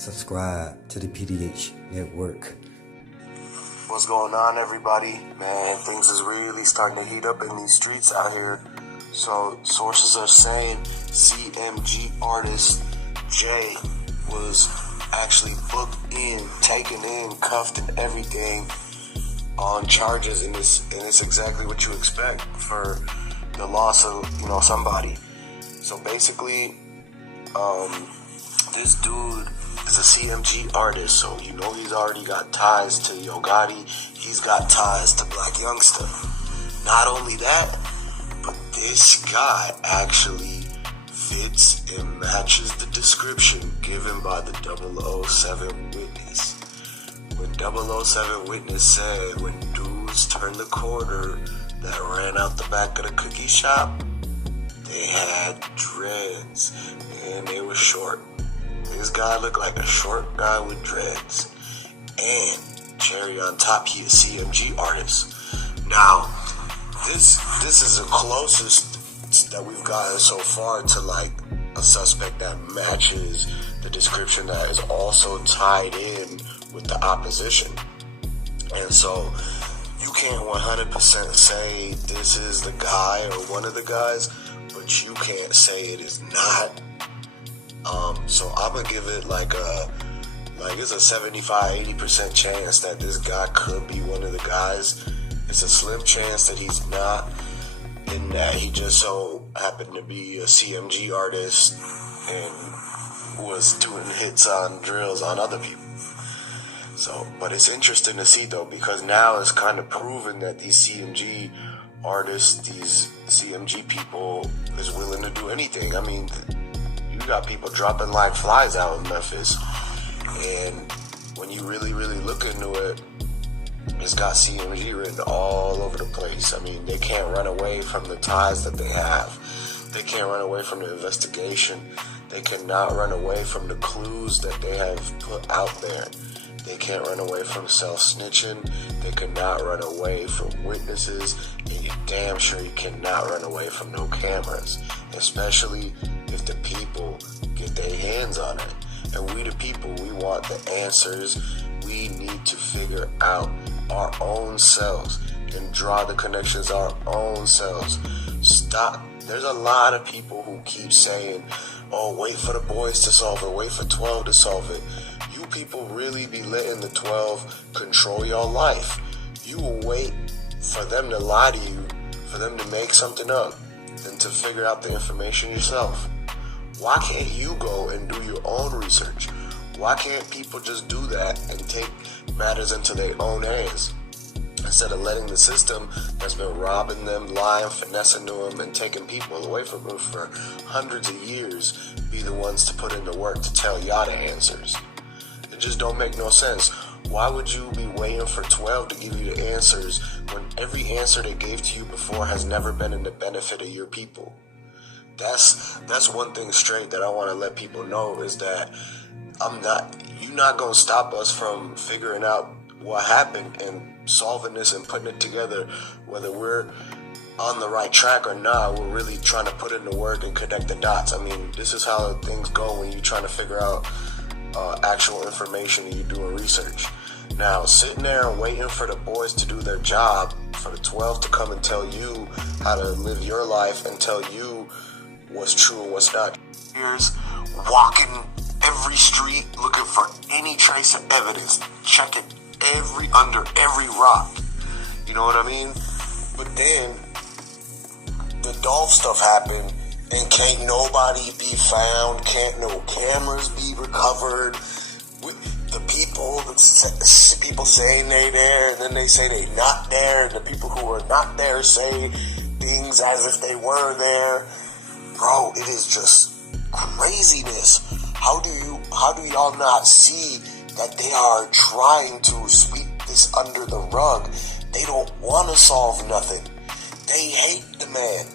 Subscribe to the PDH Network. What's going on, everybody? Man, things is really starting to heat up in these streets out here. So sources are saying CMG artist Jay was actually booked in, taken in, cuffed and everything on charges, and it's exactly what you expect for the loss of, somebody. So basically, this dude is a CMG artist, so he's already got ties to Yogotti. He's got ties to Blac Youngsta. Not only that, but this guy actually fits and matches the description given by the 007 witness. When 007 witness said when dudes turned the corner that ran out the back of the cookie shop, they had dreads and they were short. This guy looked like a short guy with dreads. And cherry on top, he is CMG artist. Now, this is the closest that we've gotten so far to like a suspect that matches the description that is also tied in with the opposition. And so you can't 100% say this is the guy or one of the guys, but you can't say it is not. So I'm gonna give it it's a 75-80% chance that this guy could be one of the guys. It's a slim chance that he's not, in that he just so happened to be a CMG artist and was doing hits on drills on other people. So, but it's interesting to see though, because now it's kind of proven that these CMG artists, these CMG people is willing to do anything. I mean, you got people dropping like flies out in Memphis, and when you really look into it, it's got CMG written all over the place. I mean, they can't run away from the ties that they have. They can't run away from the investigation. They cannot run away from the clues that they have put out there. They can't run away from self-snitching. They cannot run away from witnesses. And you're damn sure you cannot run away from no cameras, especially if the people get their hands on it. And we the people, we want the answers. We need to figure out our own selves and draw the connections our own selves. Stop. There's a lot of people who keep saying, oh, wait for the boys to solve it, wait for 12 to solve it. You people really be letting the 12 control your life. You will wait for them to lie to you, for them to make something up, than to figure out the information yourself. Why can't you go and do your own research? Why can't people just do that and take matters into their own hands, instead of letting the system that's been robbing them, lying, finessing to them, and taking people away from them for hundreds of years be the ones to put in the work to tell y'all the answers? It just don't make no sense. Why would you be waiting for 12 to give you the answers when every answer they gave to you before has never been in the benefit of your people? That's one thing straight that I want to let people know, is that you're not going to stop us from figuring out what happened and solving this and putting it together. Whether we're on the right track or not, we're really trying to put in the work and connect the dots. I mean, this is how things go when you're trying to figure out actual information and you're doing research. Now, sitting there and waiting for the boys to do their job, for the 12 to come and tell you how to live your life and tell you what's true and what's not. Here's walking every street looking for any trace of evidence, checking under every rock. You know what I mean? But then the Dolph stuff happened, and can't nobody be found, can't no cameras be recovered. The people saying they there, and then they say they not there, and the people who are not there say things as if they were there. Bro, it is just craziness. How do y'all not see that they are trying to sweep this under the rug? They don't want to solve nothing. They hate the man.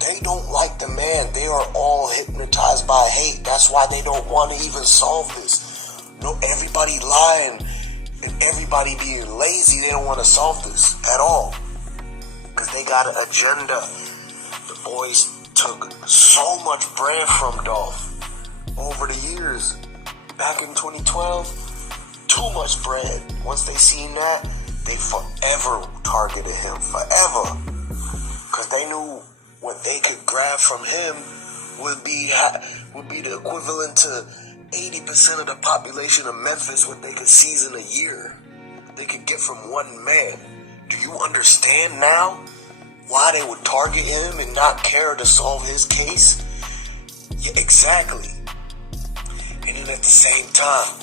They don't like the man. They are all hypnotized by hate. That's why they don't want to even solve this. No, everybody lying and everybody being lazy. They don't want to solve this at all, because they got an agenda. The boys took so much bread from Dolph over the years, back in 2012, too much bread. Once they seen that, they forever targeted him, forever. Because they knew what they could grab from him would be the equivalent to 80% of the population of Memphis, what they could seize in a year. They could get from one man. Do you understand now why they would target him and not care to solve his case? Yeah, exactly. And then at the same time,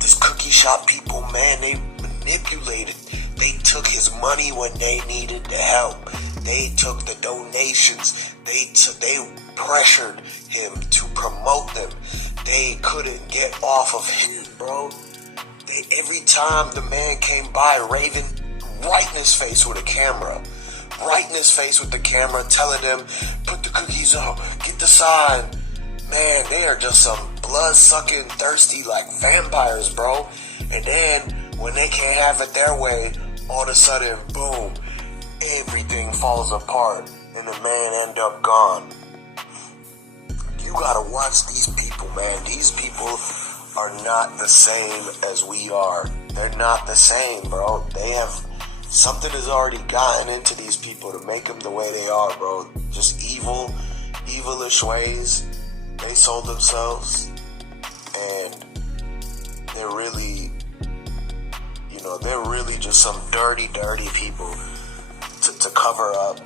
this cookie shop people, man, they manipulated. They took his money when they needed the help. They took the donations. They pressured him to promote them. They couldn't get off of him, bro. Every time the man came by, Raven, right in his face with a camera. Right in his face with the camera, telling them, put the cookies on, get the sign. Man, they are just some blood-sucking, thirsty, like vampires, bro. And then, when they can't have it their way, all of a sudden, boom, everything falls apart, and the man end up gone. You gotta watch these people, man. These people are not the same as we are. They're not the same, bro. They have, something has already gotten into these people to make them the way they are, bro. Just evilish ways. They sold themselves, and they're really, they're really just some dirty, dirty people to cover up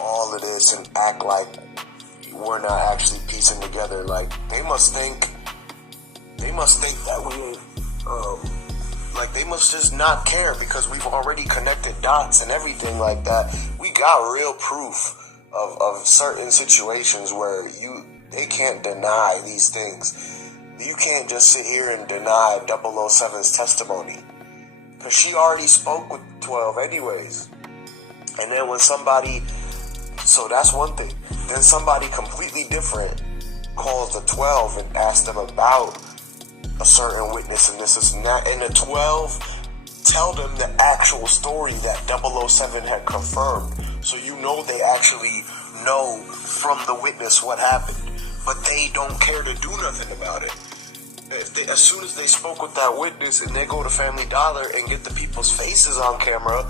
all of this and act like we're not actually piecing together. Like, they must think that we like, they must just not care because we've already connected dots and everything like that. We got real proof of certain situations where they can't deny these things. You can't just sit here and deny 007's testimony, because she already spoke with 12 anyways. And then when so that's one thing. Then somebody completely different calls the 12 and asks them about a certain witness and this and that. And the 12 tell them the actual story that 007 had confirmed. So they actually know from the witness what happened. But they don't care to do nothing about it. As soon as they spoke with that witness and they go to Family Dollar and get the people's faces on camera,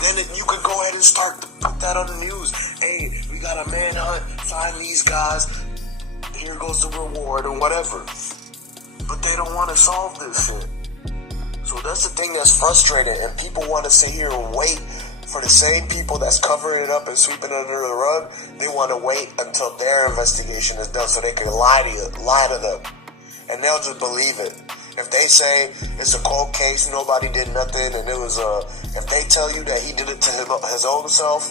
then you could go ahead and start to put that on the news. Hey, we got a manhunt, find these guys, here goes the reward or whatever. But they don't want to solve this shit. So that's the thing that's frustrating, and people want to sit here and wait for the same people that's covering it up and sweeping it under the rug. They want to wait until their investigation is done so they can lie to them. And they'll just believe it. If they say it's a cold case, nobody did nothing, and it was if they tell you that he did it to his own self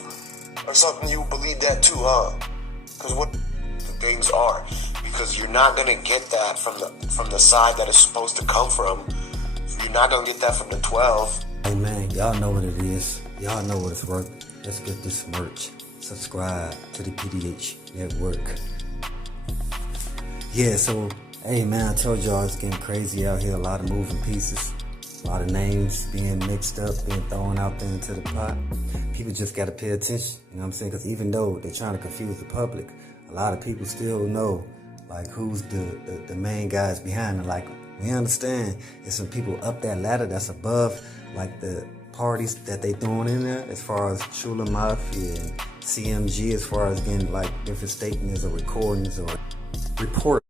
or something, you believe that too, huh? Because what the things are, because you're not gonna get that from the side that it's supposed to come from. You're not gonna get that from the 12. Hey man, y'all know what it is. Y'all know what it's worth. Let's get this merch. Subscribe to the PDH Network. Yeah, so hey man, I told y'all it's getting crazy out here. A lot of moving pieces, a lot of names being mixed up, being thrown out there into the pot. People just got to pay attention, you know what I'm saying? Because even though they're trying to confuse the public, a lot of people still know like who's the main guys behind it. Like, we understand there's some people up that ladder that's above like the parties that they throwing in there, as far as Chula Mafia and CMG, as far as getting like different statements or recordings or report